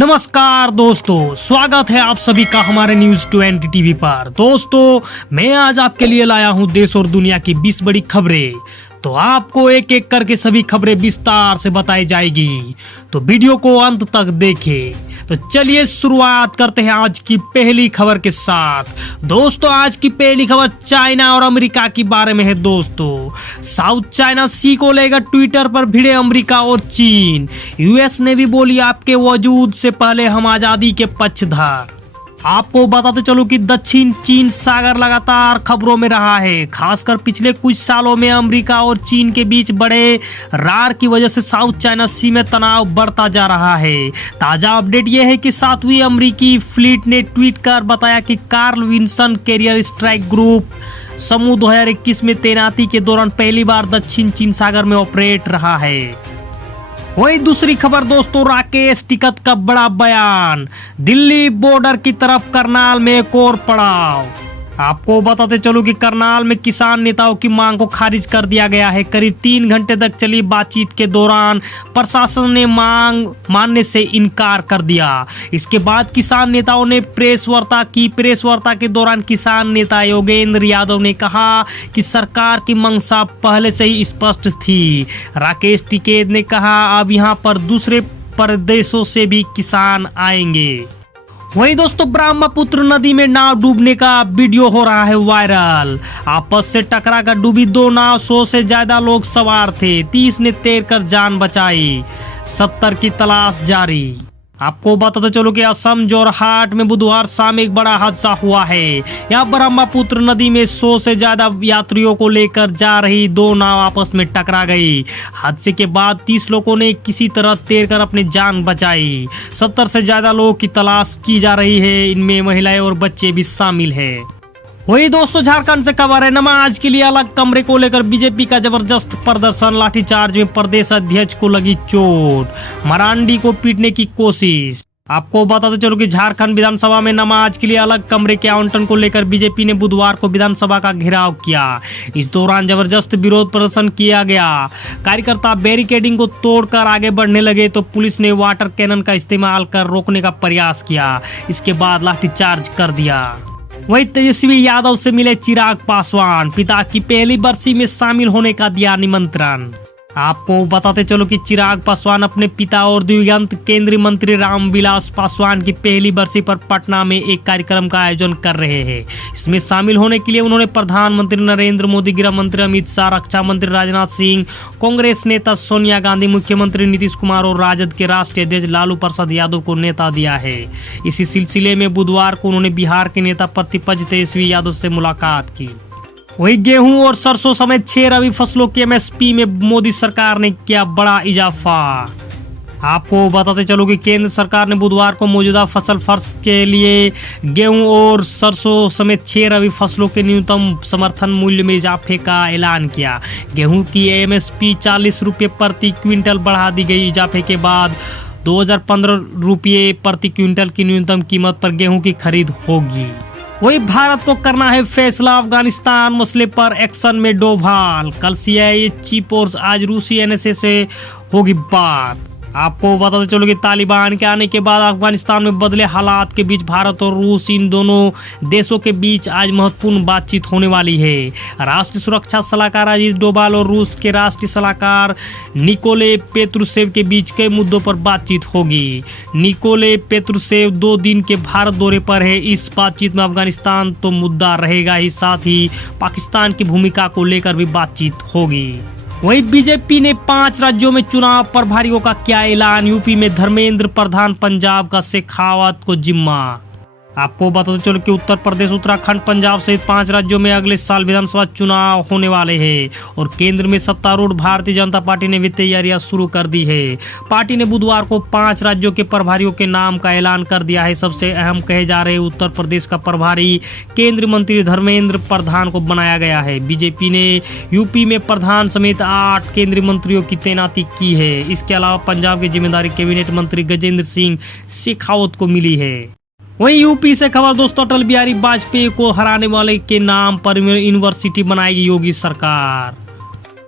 नमस्कार दोस्तों, स्वागत है आप सभी का हमारे न्यूज 20 टीवी पर। दोस्तों, मैं आज आपके लिए लाया हूं देश और दुनिया की 20 बड़ी खबरें। तो आपको एक एक करके सभी खबरें विस्तार से बताई जाएगी, तो वीडियो को अंत तक देखें। तो चलिए शुरुआत करते हैं आज की पहली खबर के साथ। दोस्तों, आज की पहली खबर चाइना और अमेरिका के बारे में है। दोस्तों, साउथ चाइना सी को लेकर ट्विटर पर भिड़े अमेरिका और चीन। यूएस ने भी बोली आपके वजूद से पहले हम आजादी के पक्षधर। आपको बताते चलो कि दक्षिण चीन सागर लगातार खबरों में रहा है। खासकर पिछले कुछ सालों में अमेरिका और चीन के बीच बड़े रार की वजह से साउथ चाइना सी में तनाव बढ़ता जा रहा है। ताजा अपडेट यह है कि 7वीं अमेरिकी फ्लीट ने ट्वीट कर बताया कि Carl Wilson carrier strike group समूह 2021 में तैनाती के दौरान पहली बार दक्षिण चीन सागर में ऑपरेट रहा है। वही दूसरी खबर दोस्तों, राकेश टिकैत का बड़ा बयान। दिल्ली बॉर्डर की तरफ करनाल में एक और पड़ाव। आपको बताते चलो कि करनाल में किसान नेताओं की मांग को खारिज कर दिया गया है। करीब 3 घंटे तक चली बातचीत के दौरान प्रशासन ने मांग मानने से इनकार कर दिया। इसके बाद किसान नेताओं ने प्रेस वार्ता की। प्रेस वार्ता के दौरान किसान नेता योगेंद्र यादव ने कहा कि सरकार की मंशा पहले से ही स्पष्ट थी। राकेश टिकैत ने कहा अब यहाँ पर दूसरे प्रदेशों से भी किसान आएंगे। वही दोस्तों, ब्रह्मपुत्र नदी में नाव डूबने का वीडियो हो रहा है वायरल। आपस से टकरा कर डूबी 2 नाव, 100 से ज्यादा लोग सवार थे। 30 ने तैरकर जान बचाई, 70 की तलाश जारी। आपको बताते चलो कि असम जोरहाट में बुधवार शाम एक बड़ा हादसा हुआ है। यहाँ ब्रह्मपुत्र नदी में 100 से ज्यादा यात्रियों को लेकर जा रही 2 नाव आपस में टकरा गई। हादसे के बाद 30 लोगों ने किसी तरह तैरकर अपनी जान बचाई। 70 से ज्यादा लोगों की तलाश की जा रही है, इनमें महिलाएं और बच्चे भी शामिल है। वही दोस्तों, झारखंड से खबर है। नमाज के लिए अलग कमरे को लेकर बीजेपी का जबरदस्त प्रदर्शन। लाठीचार्ज में प्रदेश अध्यक्ष को लगी चोट, मरांडी को पीटने की कोशिश। आपको बताते चलो कि झारखंड विधानसभा में नमाज के लिए अलग कमरे के आवंटन को लेकर बीजेपी ने बुधवार को विधानसभा का घेराव किया। इस दौरान जबरदस्त विरोध प्रदर्शन किया गया। कार्यकर्ता बैरिकेडिंग को तोड़कर आगे बढ़ने लगे तो पुलिस ने वाटर कैनन का इस्तेमाल कर रोकने का प्रयास किया। इसके बाद लाठीचार्ज कर दिया। वही तेजस्वी यादव से मिले चिराग पासवान। पिता की पहली बरसी में शामिल होने का दिया निमंत्रण। आपको बताते चलो कि चिराग पासवान अपने पिता और दिवंगत केंद्रीय मंत्री रामविलास पासवान की पहली बरसी पर पटना में एक कार्यक्रम का आयोजन कर रहे हैं। इसमें शामिल होने के लिए उन्होंने प्रधानमंत्री नरेंद्र मोदी, गृह मंत्री अमित शाह, रक्षा मंत्री राजनाथ सिंह, कांग्रेस नेता सोनिया गांधी, मुख्यमंत्री नीतीश कुमार और राजद के राष्ट्रीय अध्यक्ष लालू प्रसाद यादव को नेता दिया है। इसी सिलसिले में बुधवार को उन्होंने बिहार के नेता प्रतिपक्ष तेजस्वी यादव से मुलाकात की। वही गेहूं और सरसों समेत 6 रबी फसलों की एमएसपी में मोदी सरकार ने किया बड़ा इजाफा। आपको बताते चलो कि केंद्र सरकार ने बुधवार को मौजूदा फसल फर्श के लिए गेहूं और सरसों समेत 6 रबी फसलों के न्यूनतम समर्थन मूल्य में इजाफे का ऐलान किया। गेहूं की एमएसपी 40 रुपये प्रति क्विंटल बढ़ा दी गई। इजाफे के बाद 2015 रुपये प्रति क्विंटल की न्यूनतम कीमत पर गेहूं की खरीद होगी। वही भारत को करना है फैसला। अफगानिस्तान मसले पर एक्शन में डोभाल। कल CIA चीफ और आज रूसी NSA से होगी बात। आपको बताते चलो कि तालिबान के आने के बाद अफगानिस्तान में बदले हालात के बीच भारत और रूस, इन दोनों देशों के बीच आज महत्वपूर्ण बातचीत होने वाली है। राष्ट्रीय सुरक्षा सलाहकार अजीत डोभाल और रूस के राष्ट्रीय सलाहकार निकोले पेत्रुसेव के बीच कई मुद्दों पर बातचीत होगी। निकोले पेत्रुसेव 2 दिन के भारत दौरे पर है। इस बातचीत में अफगानिस्तान तो मुद्दा रहेगा ही, साथ ही पाकिस्तान की भूमिका को लेकर भी बातचीत होगी। वहीं बीजेपी ने 5 राज्यों में चुनाव प्रभारियों का किया ऐलान। यूपी में धर्मेंद्र प्रधान, पंजाब का शेखावत को जिम्मा। आपको बताते चलो कि उत्तर प्रदेश, उत्तराखंड, पंजाब सहित 5 राज्यों में अगले साल विधानसभा चुनाव होने वाले हैं और केंद्र में सत्तारूढ़ भारतीय जनता पार्टी ने भी तैयारियां शुरू कर दी है। पार्टी ने बुधवार को 5 राज्यों के प्रभारियों के नाम का ऐलान कर दिया है। सबसे अहम कहे जा रहे उत्तर प्रदेश का प्रभारी केंद्रीय मंत्री धर्मेंद्र प्रधान को बनाया गया है। बीजेपी ने यूपी में प्रधान समेत 8 केंद्रीय मंत्रियों की तैनाती की है। इसके अलावा पंजाब की जिम्मेदारी कैबिनेट मंत्री गजेंद्र सिंह शेखावत को मिली है। वहीं यूपी से खबर दोस्तों, अटल बिहारी वाजपेयी को हराने वाले के नाम पर यूनिवर्सिटी बनाएगी योगी सरकार।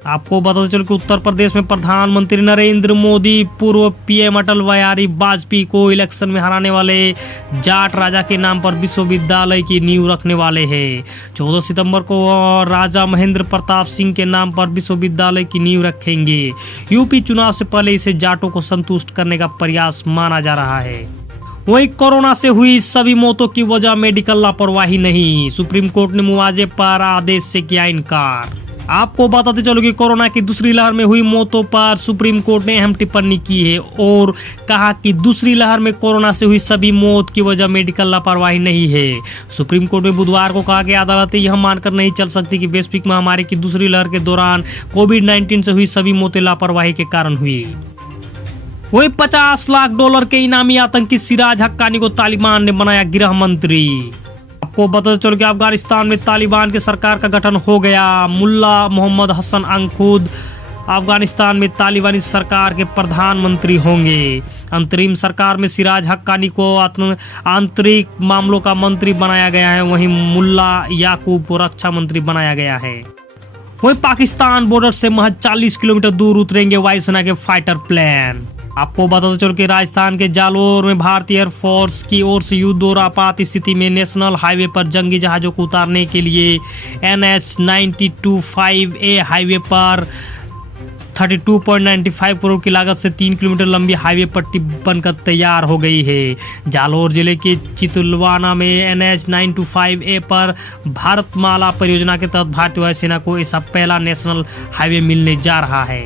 आपको बता चलो कि उत्तर प्रदेश में प्रधानमंत्री नरेंद्र मोदी पूर्व पीएम अटल बिहारी वाजपेयी को इलेक्शन में हराने वाले जाट राजा के नाम पर विश्वविद्यालय की नींव रखने वाले हैं। 14 सितंबर को राजा महेंद्र प्रताप सिंह के नाम पर विश्वविद्यालय की नींव रखेंगे। यूपी चुनाव से पहले इसे जाटों को संतुष्ट करने का प्रयास माना जा रहा है। वहीं कोरोना से हुई सभी मौतों की वजह मेडिकल लापरवाही नहीं, सुप्रीम कोर्ट ने मुआवजे पर आदेश से किया इनकार। आपको बताते चलो कि कोरोना की दूसरी लहर में हुई मौतों पर सुप्रीम कोर्ट ने अहम टिप्पणी की है और कहा कि दूसरी लहर में कोरोना से हुई सभी मौत की वजह मेडिकल लापरवाही नहीं है। सुप्रीम कोर्ट ने बुधवार को कहा कि अदालतें यह मानकर नहीं चल सकती कि वैश्विक महामारी की दूसरी लहर के दौरान कोविड-19 से हुई सभी मौतें लापरवाही के कारण हुई। वही $50 लाख के इनामी आतंकी सिराज हक्कानी को तालिबान ने बनाया गृह मंत्री। आपको पता चलो कि अफगानिस्तान में तालिबान की सरकार का गठन हो गया। मुल्ला मोहम्मद हसन अंखुद अफगानिस्तान में तालिबानी सरकार के प्रधानमंत्री होंगे। अंतरिम सरकार में सिराज हक्कानी को आंतरिक मामलों का मंत्री बनाया गया है, वहीं मुल्ला याकूब को रक्षा मंत्री बनाया गया है। वहीं पाकिस्तान बॉर्डर से महज 40 किलोमीटर दूर उतरेंगे वायुसेना के फाइटर प्लेन। आपको बताते चलो कि राजस्थान के जालोर में भारतीय एयरफोर्स की ओर से युद्ध और आपात स्थिति में नेशनल हाईवे पर जंगी जहाजों को उतारने के लिए NH 925A हाईवे पर 32.95 करोड़ की लागत से 3 किलोमीटर लंबी हाईवे पट्टी बनकर तैयार हो गई है। जालोर जिले के चितुलवाना में NH 925A पर भारतमाला परियोजना के तहत भारतीय वायुसेना को ऐसा पहला नेशनल हाईवे मिलने जा रहा है।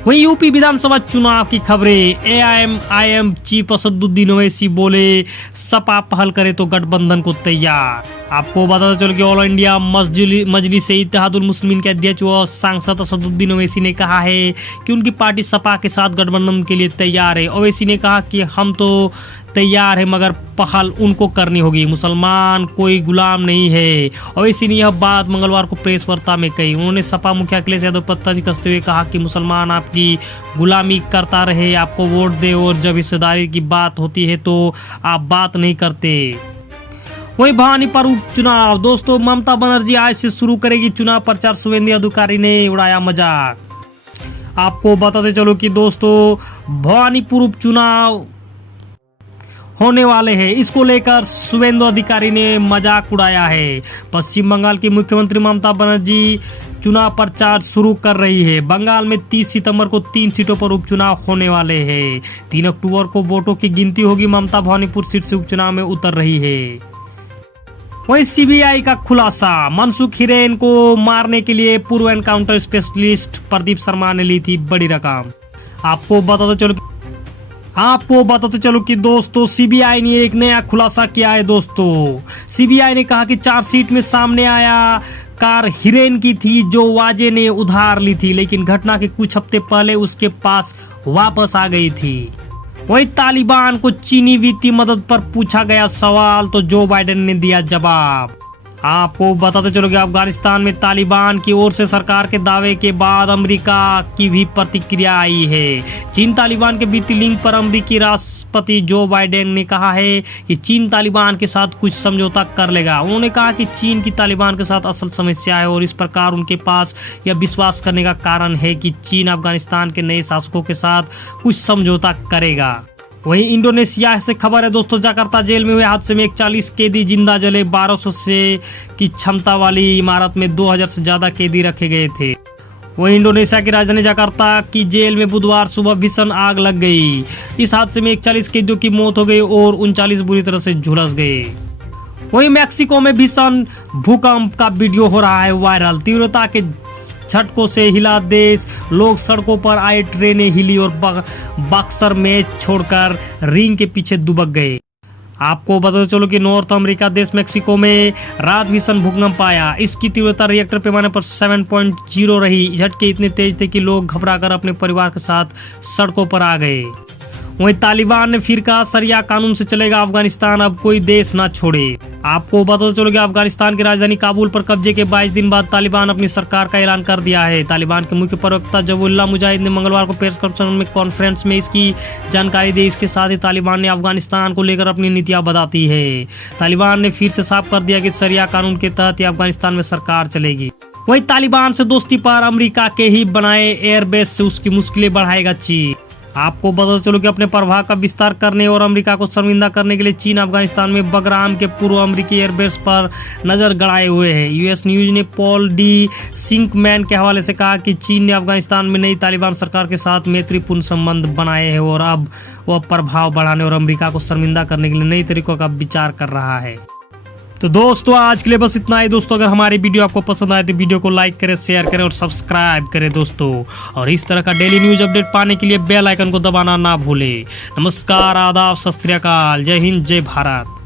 वहीं यूपी विधानसभा चुनाव की खबरें। AIM चीफ असदुद्दीन ओवैसी बोले सपा पहल करे तो गठबंधन को तैयार। आपको बताते चलो कि ऑल इंडिया मजलिस इत्तेहादुल मुस्लिमीन के अध्यक्ष व सांसद असदुद्दीन ओवैसी ने कहा है कि उनकी पार्टी सपा के साथ गठबंधन के लिए तैयार है। ओवैसी ने कहा कि हम तो तैयार है मगर पहल उनको करनी होगी, मुसलमान कोई गुलाम नहीं है। ओवैसी ने यह बात मंगलवार को प्रेस वार्ता में कही। उन्होंने सपा मुखिया अखिलेश यादव पर तंज कसते हुए कहा कि मुसलमान आपकी गुलामी करता रहे, आपको वोट दे और जब हिस्सेदारी की बात होती है तो आप बात नहीं करते। वही भवानी पर उपचुनाव। दोस्तों ममता बनर्जी आज से शुरू करेगी चुनाव प्रचार, शुभेंदु अधिकारी ने उड़ाया मजाक। आपको बताते चलो कि दोस्तों भवानीपुर उपचुनाव होने वाले हैं, इसको लेकर शुभेंदु अधिकारी ने मजाक उड़ाया है। पश्चिम बंगाल की मुख्यमंत्री ममता बनर्जी चुनाव प्रचार शुरू कर रही है। बंगाल में 30 सितंबर को 3 सीटों पर उपचुनाव होने वाले हैं। 3 अक्टूबर को वोटों की गिनती होगी। ममता भवानीपुर सीट से उपचुनाव में उतर रही है। वहीं CBI का खुलासा। मनसुख हिरेन को मारने के लिए पूर्व एनकाउंटर स्पेशलिस्ट प्रदीप शर्मा ने ली थी बड़ी रकम। आपको बताते चलो कि दोस्तों CBI ने एक नया खुलासा किया है। दोस्तों CBI ने कहा कि चार्जशीट में सामने आया कार हिरेन की थी जो वाजे ने उधार ली थी, लेकिन घटना के कुछ हफ्ते पहले उसके पास वापस आ गई थी। वहीं तालिबान को चीनी वित्तीय मदद पर पूछा गया सवाल तो जो बाइडेन ने दिया जवाब। आपको बताते चलो कि अफगानिस्तान में तालिबान की ओर से सरकार के दावे के बाद अमेरिका की भी प्रतिक्रिया आई है। चीन तालिबान के वित्तीय लिंक पर अमेरिकी राष्ट्रपति जो बाइडेन ने कहा है कि चीन तालिबान के साथ कुछ समझौता कर लेगा। उन्होंने कहा कि चीन की तालिबान के साथ असल समस्या है और इस प्रकार उनके पास यह विश्वास करने का कारण है कि चीन अफगानिस्तान के नए शासकों के साथ कुछ समझौता करेगा। वहीं इंडोनेशिया से खबर है दोस्तों, जकार्ता जेल में हुए हादसे में 41 कैदी जिंदा जले। 1200 से की क्षमता वाली इमारत में 2000 से ज्यादा कैदी रखे गए थे। वहीं इंडोनेशिया की राजधानी जकार्ता की जेल में बुधवार सुबह भीषण आग लग गई। इस हादसे में 41 कैदियों की मौत हो गई और 39 बुरी तरह से झुलस गए। वहीं मैक्सिको में भीषण भूकंप का वीडियो हो रहा है वायरल। तीव्रता के झटकों से हिला देश, लोग सड़कों पर आए, ट्रेनें हिली और बक्सर मैच छोड़कर रिंग के पीछे दुबक गए। आपको बता चलो कि नॉर्थ अमेरिका देश मैक्सिको में रात भीषण भूकंप आया। इसकी तीव्रता रिएक्टर पैमाने पर 7.0 रही। झटके इतने तेज थे कि लोग घबराकर अपने परिवार के साथ सड़कों पर आ गए। वहीं तालिबान ने फिर कहा शरिया कानून से चलेगा अफगानिस्तान, अब कोई देश ना छोड़े। आपको पता चलो कि अफगानिस्तान की राजधानी काबुल पर कब्जे के 22 दिन बाद तालिबान अपनी सरकार का ऐलान कर दिया है। तालिबान के मुख्य प्रवक्ता जबीहुल्लाह मुजाहिद ने मंगलवार को प्रेस कॉन्फ्रेंस में इसकी जानकारी दी। इसके साथ ही तालिबान ने अफगानिस्तान को लेकर अपनी नीतियां बताती है। तालिबान ने फिर से साफ कर दिया कि शरिया कानून के तहत ही अफगानिस्तान में सरकार चलेगी। वही तालिबान से दोस्ती पर अमेरिका के ही बनाए एयरबेस से उसकी मुश्किलें बढ़ाएगा चीन। आपको बता चलो कि अपने प्रभाव का विस्तार करने और अमेरिका को शर्मिंदा करने के लिए चीन अफगानिस्तान में बगराम के पूर्व अमेरिकी एयरबेस पर नजर गड़ाए हुए है। यूएस न्यूज ने पॉल डी सिंकमैन के हवाले से कहा कि चीन ने अफगानिस्तान में नई तालिबान सरकार के साथ मैत्रीपूर्ण संबंध बनाए हैं और अब वह प्रभाव बढ़ाने और अमेरिका को शर्मिंदा करने के लिए नई तरीकों का विचार कर रहा है। तो दोस्तों आज के लिए बस इतना ही। दोस्तों अगर हमारी वीडियो आपको पसंद आए तो वीडियो को लाइक करें, शेयर करें और सब्सक्राइब करें दोस्तों। और इस तरह का डेली न्यूज अपडेट पाने के लिए बेल आइकन को दबाना ना भूलें। नमस्कार, आदाब, सत श्री अकाल, जय हिंद, जय भारत।